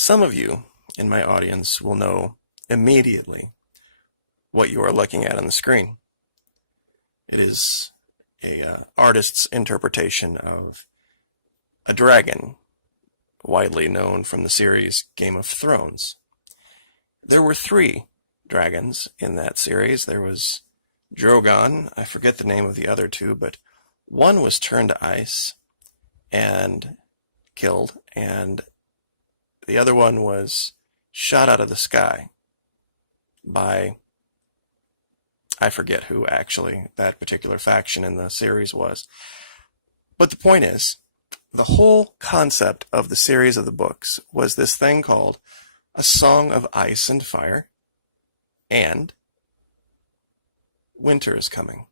Some of you in my audience will know immediately what you are looking at on the screen. It is a artist's interpretation of a dragon, widely known from the series Game of Thrones. There were 3 dragons in that series. There was Drogon, I forget the name of the other 2, but one was turned to ice and killed, and the other one was shot out of the sky by, I forget who actually that particular faction in the series was. But the point is, the whole concept of the series of the books was this thing called A Song of Ice and Fire, and winter is coming.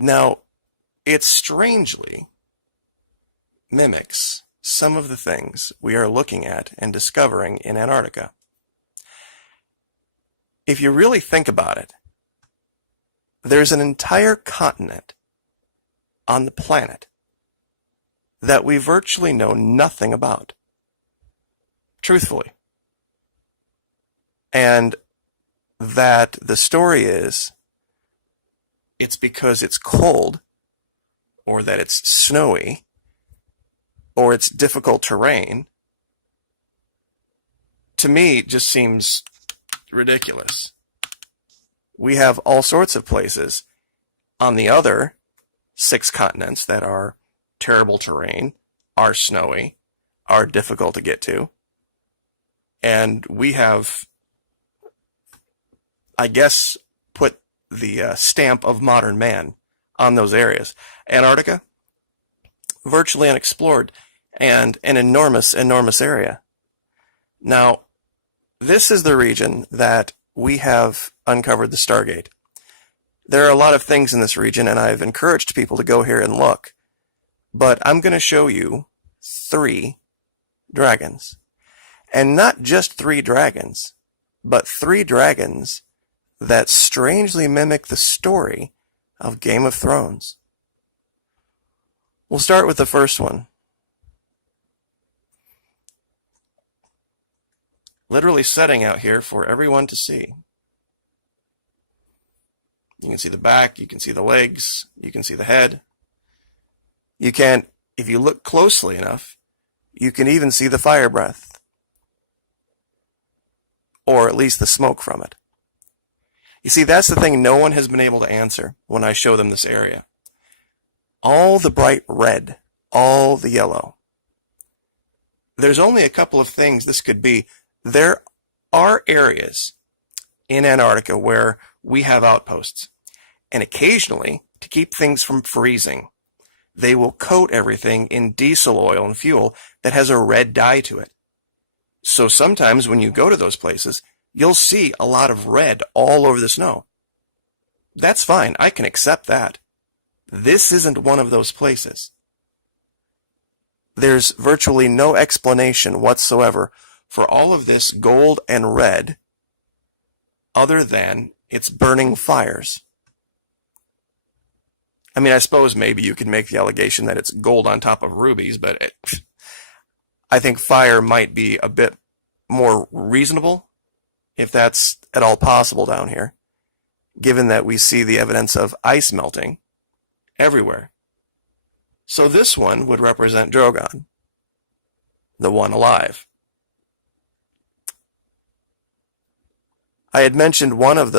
Now, it strangely mimics some of the things we are looking at and discovering in Antarctica. If you really think about it, there's an entire continent on the planet that we virtually know nothing about, truthfully. And that the story is, it's because it's cold, or that it's snowy, or it's difficult terrain, to me just seems ridiculous. We have all sorts of places on the other 6 continents that are terrible terrain, are snowy, are difficult to get to, and we have, I guess, put the stamp of modern man on those areas. Antarctica, virtually unexplored, and an enormous, enormous area. Now, this is the region that we have uncovered the Stargate. There are a lot of things in this region, and I've encouraged people to go here and look. But I'm going to show you 3 dragons. And not just 3 dragons, but 3 dragons that strangely mimic the story of Game of Thrones. We'll start with the first one. Literally setting out here for everyone to see. You can see the back, you can see the legs, you can see the head. You can, if you look closely enough, you can even see the fire breath, or at least the smoke from it. You see, that's the thing no one has been able to answer when I show them this area. All the bright red, all the yellow. There's only a couple of things this could be. There are areas in Antarctica where we have outposts, and occasionally, to keep things from freezing, they will coat everything in diesel oil and fuel that has a red dye to it. So sometimes when you go to those places, you'll see a lot of red all over the snow. That's fine. I can accept that. This isn't one of those places. There's virtually no explanation whatsoever for all of this gold and red other than it's burning fires. I mean, I suppose maybe you could make the allegation that it's gold on top of rubies, but I think fire might be a bit more reasonable, if that's at all possible down here, given that we see the evidence of ice melting everywhere. So this one would represent Drogon, the one alive. I had mentioned one of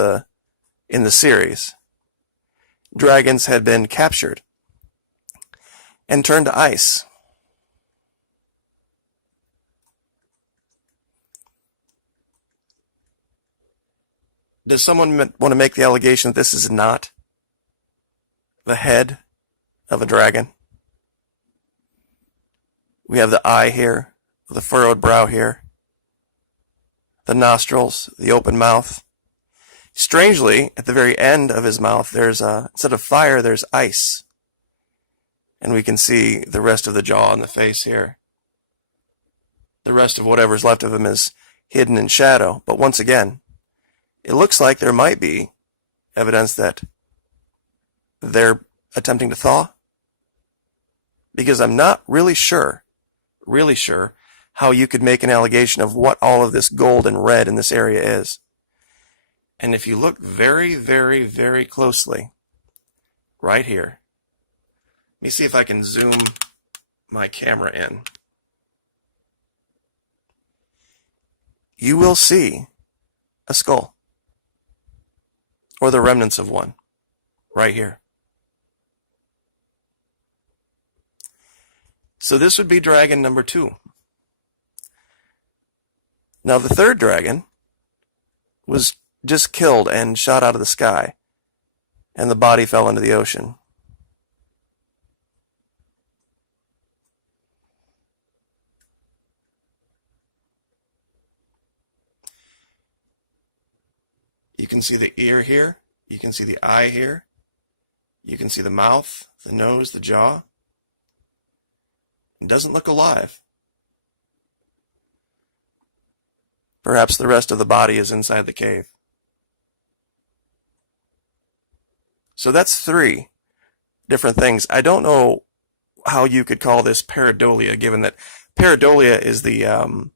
in the series, dragons had been captured and turned to ice. Does someone want to make the allegation that this is not the head of a dragon? We have the eye here, the furrowed brow here, the nostrils, the open mouth. Strangely, at the very end of his mouth, there's instead of fire, there's ice. And we can see the rest of the jaw and the face here. The rest of whatever's left of him is hidden in shadow. But once again, it looks like there might be evidence that they're attempting to thaw. Because I'm not really sure how you could make an allegation of what all of this gold and red in this area is. And if you look very, very, very closely, right here, let me see if I can zoom my camera in. You will see a skull, or the remnants of one, right here. So this would be dragon number 2. Now the third dragon was just killed and shot out of the sky, and the body fell into the ocean. You can see the ear here, you can see the eye here, you can see the mouth, the nose, the jaw. It doesn't look alive. Perhaps the rest of the body is inside the cave. So that's 3 different things. I don't know how you could call this pareidolia, given that pareidolia is the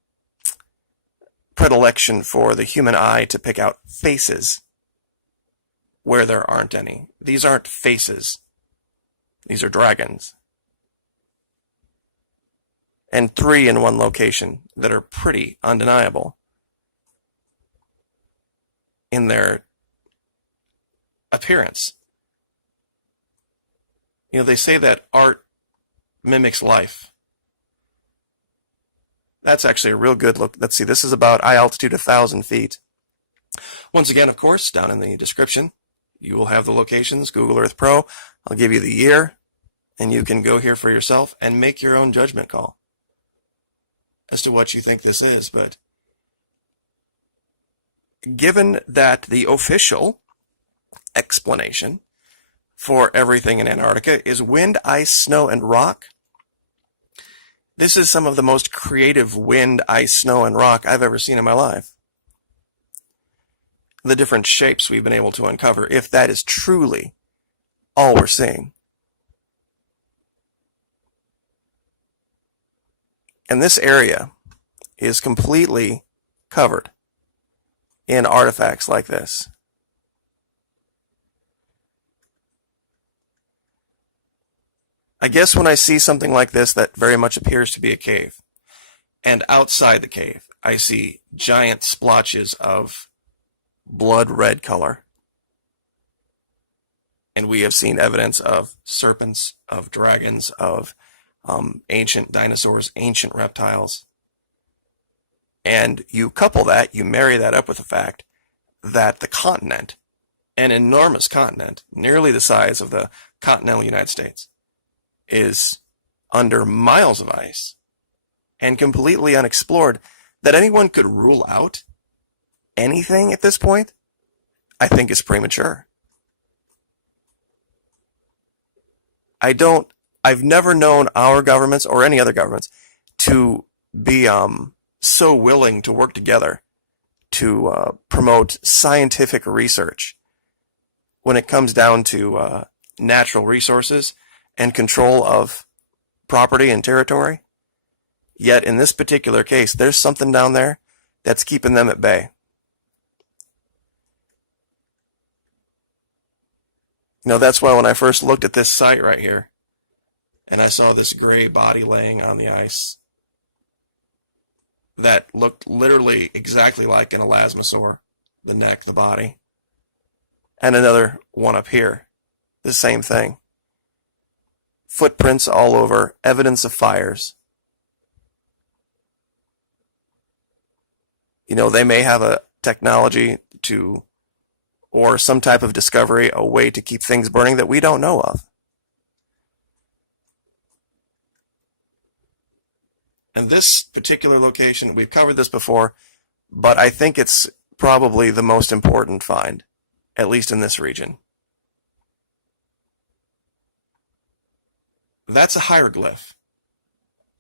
predilection for the human eye to pick out faces where there aren't any. These aren't faces. These are dragons. And 3 in one location that are pretty undeniable in their appearance. You know, they say that art mimics life. That's actually a real good look. Let's see, this is about eye altitude 1,000 feet. Once again, of course, down in the description, you will have the locations, Google Earth Pro. I'll give you the year, and you can go here for yourself and make your own judgment call as to what you think this is. But given that the official explanation for everything in Antarctica is wind, ice, snow, and rock, this is some of the most creative wind, ice, snow, and rock I've ever seen in my life. The different shapes we've been able to uncover, if that is truly all we're seeing. And this area is completely covered in artifacts like this. I guess when I see something like this that very much appears to be a cave, and outside the cave I see giant splotches of blood red color, and we have seen evidence of serpents, of dragons, of ancient dinosaurs, ancient reptiles, and you couple that, you marry that up with the fact that the continent, an enormous continent, nearly the size of the continental United States, is under miles of ice and completely unexplored, that anyone could rule out anything at this point, I think is premature. I've never known our governments or any other governments to be so willing to work together to promote scientific research when it comes down to natural resources and control of property and territory. Yet in this particular case, there's something down there that's keeping them at bay. You know, that's why when I first looked at this site right here, and I saw this gray body laying on the ice that looked literally exactly like an elasmosaur, the neck, the body, and another one up here, the same thing. Footprints all over, evidence of fires. You know, they may have a technology to, or some type of discovery, a way to keep things burning that we don't know of. And this particular location, we've covered this before, but I think it's probably the most important find, at least in this region. That's a hieroglyph,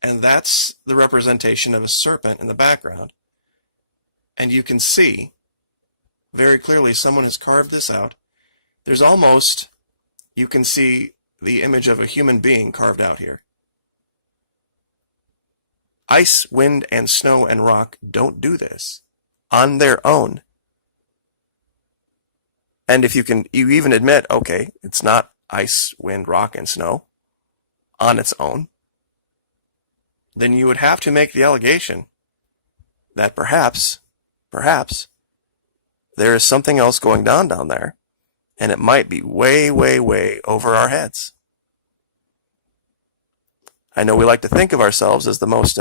and that's the representation of a serpent in the background. And you can see very clearly someone has carved this out. There's almost, you can see the image of a human being carved out here. Ice, wind, and snow and rock don't do this on their own. And if you even admit, okay, it's not ice, wind, rock, and snow on its own, then you would have to make the allegation that perhaps, there is something else going down there, and it might be way, way, way over our heads. I know we like to think of ourselves as the most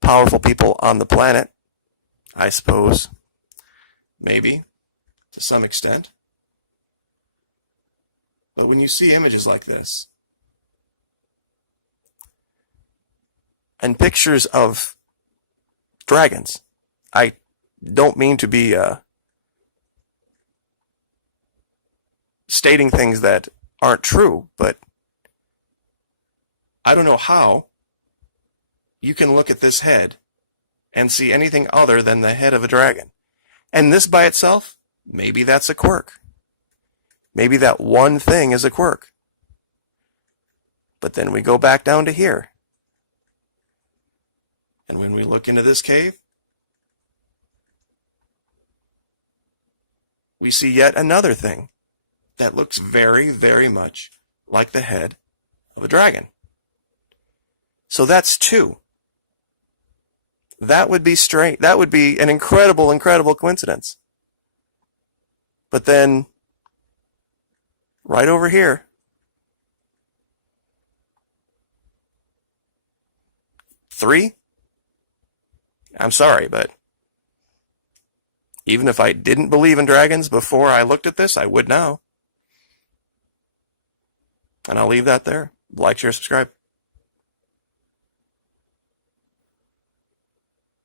powerful people on the planet. I suppose, maybe, to some extent. But when you see images like this, and pictures of dragons, I don't mean to be stating things that aren't true, but I don't know how you can look at this head and see anything other than the head of a dragon. And this by itself, maybe that's a quirk. Maybe that one thing is a quirk. But then we go back down to here. And when we look into this cave, we see yet another thing that looks very, very much like the head of a dragon. So that's two. That would be strange. That would be an incredible, incredible coincidence. But then, right over here, three? I'm sorry, but even if I didn't believe in dragons before I looked at this, I would now. And I'll leave that there. Like, share, subscribe.